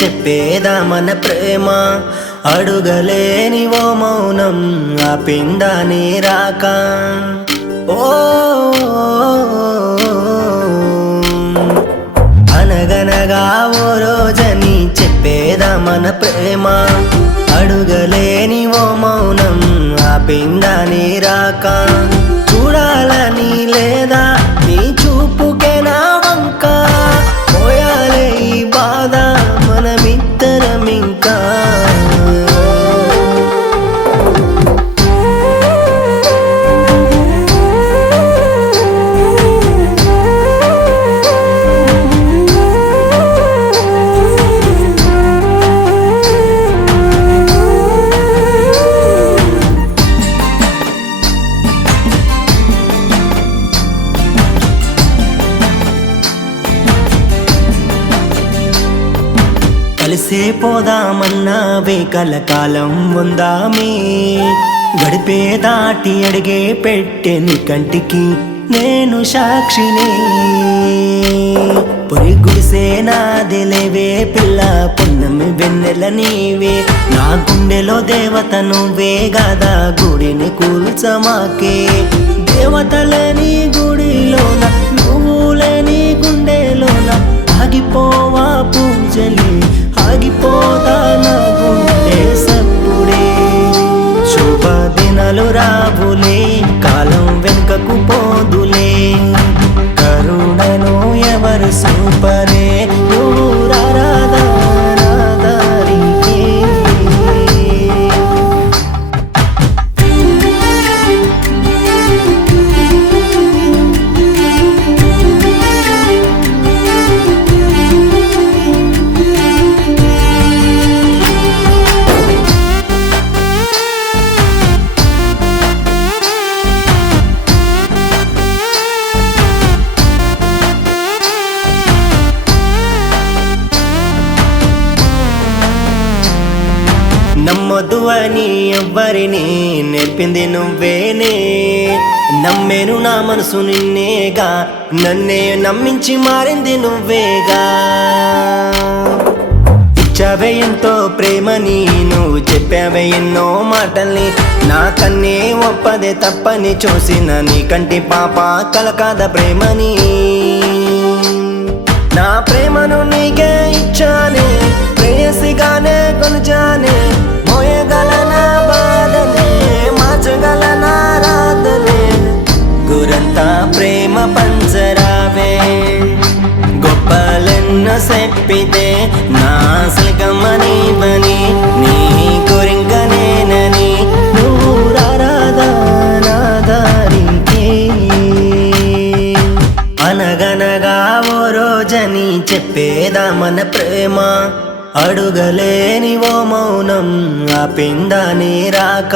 చెప్పేదా మన ప్రేమ అడుగలేని ఓ మౌనం ఆపిందా నీ రాక ఓ అనగనగా ఓ రోజని చెప్పేదా మన ప్రేమ అడుగలేని ఓ మౌనం ఆపిందా నీ రాక చూడాలని లేదా నీ చూపుకే నా వంక పోయాలే ఈ బాధ మనమిద్దరం ఇంకా కలిసే పోదామన్నావే కలకాలం ఉందామే గడిపే దాటి అడిగే పెట్టే నీ కంటికి నేను సాక్షిని పొరి గుడిసే నాదిలేవే పిల్ల పున్నమి వెన్నెల నీవే నా గుండెలో దేవత నువ్వే గదా గుడిని కూల్చమాకే దేవతలేని గుడిలోన నువ్వు లేని గుండెలోన ఆగిపోవా పూజలే ఆగిపోదా నా గుండె సప్పుడే శుభ దినాలు రావులే కాలం వెనుకకు పోదులే కరుణను ఎవరు సూపరే నువ్వు రారాదా నా దారికి నమ్మొద్దు అని ఎవ్వరిని నేర్పింది నువ్వేనే నమ్మేను నా మనసు నిన్నేగా నన్నే నమ్మించి మారింది నువ్వేగా ఇచ్చావే ఎంతో ప్రేమని నువ్వు చెప్పావే ఎన్నో మాటల్ని నా కన్నే ఒప్పదే తప్పని చూసిన నీ కంటి పాప కలకాద ప్రేమని నా ప్రేమను నీకే ఇచ్చానే ప్రేయసిగానే కొలిచానే మోయగలనా బాధనే మార్చగలనా రాధనే గురంతా ప్రేమ పంచరావే గొప్పలెన్న చెప్పితే నా సిల్కమ్మనివని నీ కోరింకనేనని నువ్వు రారాదా నా దారికి అనగనగా ఓ రోజని చెప్పేదా మన ప్రేమ అడుగలేని ఓ మౌనం ఆపిందా నీ రాక